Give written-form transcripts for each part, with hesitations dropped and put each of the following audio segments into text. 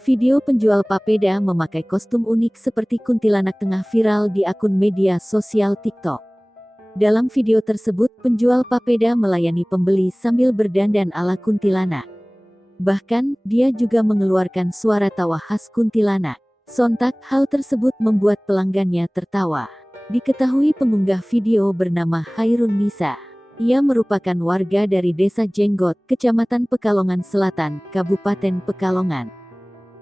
Video penjual papeda memakai kostum unik seperti kuntilanak tengah viral di akun media sosial TikTok. Dalam video tersebut, penjual papeda melayani pembeli sambil berdandan ala kuntilanak. Bahkan, dia juga mengeluarkan suara tawa khas kuntilanak. Sontak, hal tersebut membuat pelanggannya tertawa. Diketahui pengunggah video bernama Khairun Nisa. Ia merupakan warga dari Desa Jenggot, Kecamatan Pekalongan Selatan, Kabupaten Pekalongan.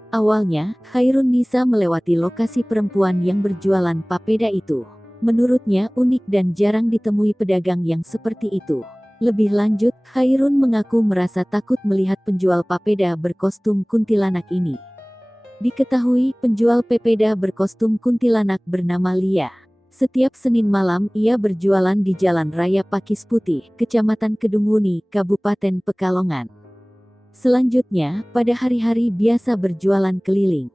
Awalnya, Khairun Nisa melewati lokasi perempuan yang berjualan papeda itu. Menurutnya, unik dan jarang ditemui pedagang yang seperti itu. Lebih lanjut, Khairun mengaku merasa takut melihat penjual papeda berkostum kuntilanak ini. Diketahui, penjual papeda berkostum kuntilanak bernama Lia. Setiap Senin malam, ia berjualan di Jalan Raya Pakis Putih, Kecamatan Kedungwuni, Kabupaten Pekalongan. Selanjutnya, pada hari-hari biasa berjualan keliling.